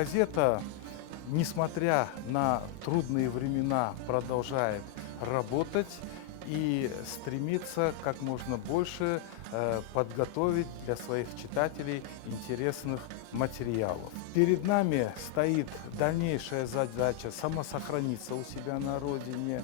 Газета, несмотря на трудные времена, продолжает работать и стремится как можно больше подготовить для своих читателей интересных материалов. Перед нами стоит дальнейшая задача самосохраниться у себя на родине,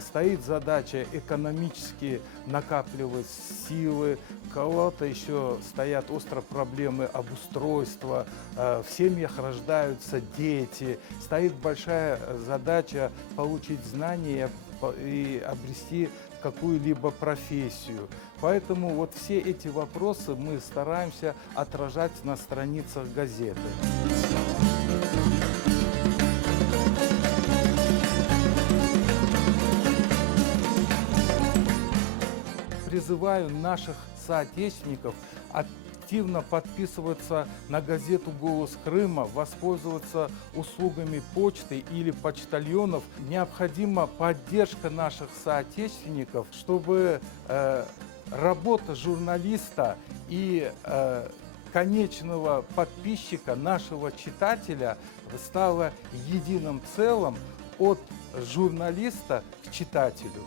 стоит задача экономически накапливать силы, у кого-то еще стоят остро проблемы обустройства, в семьях рождаются дети, стоит большая задача получить знания и обрести какую-либо профессию. Поэтому вот все эти вопросы мы стараемся отражать на страницах газеты. Призываю наших соотечественников активно подписываться на газету «Голос Крыма», воспользоваться услугами почты или почтальонов. Необходима поддержка наших соотечественников, чтобы работа журналиста и конечного подписчика, нашего читателя, стала единым целым от журналиста к читателю.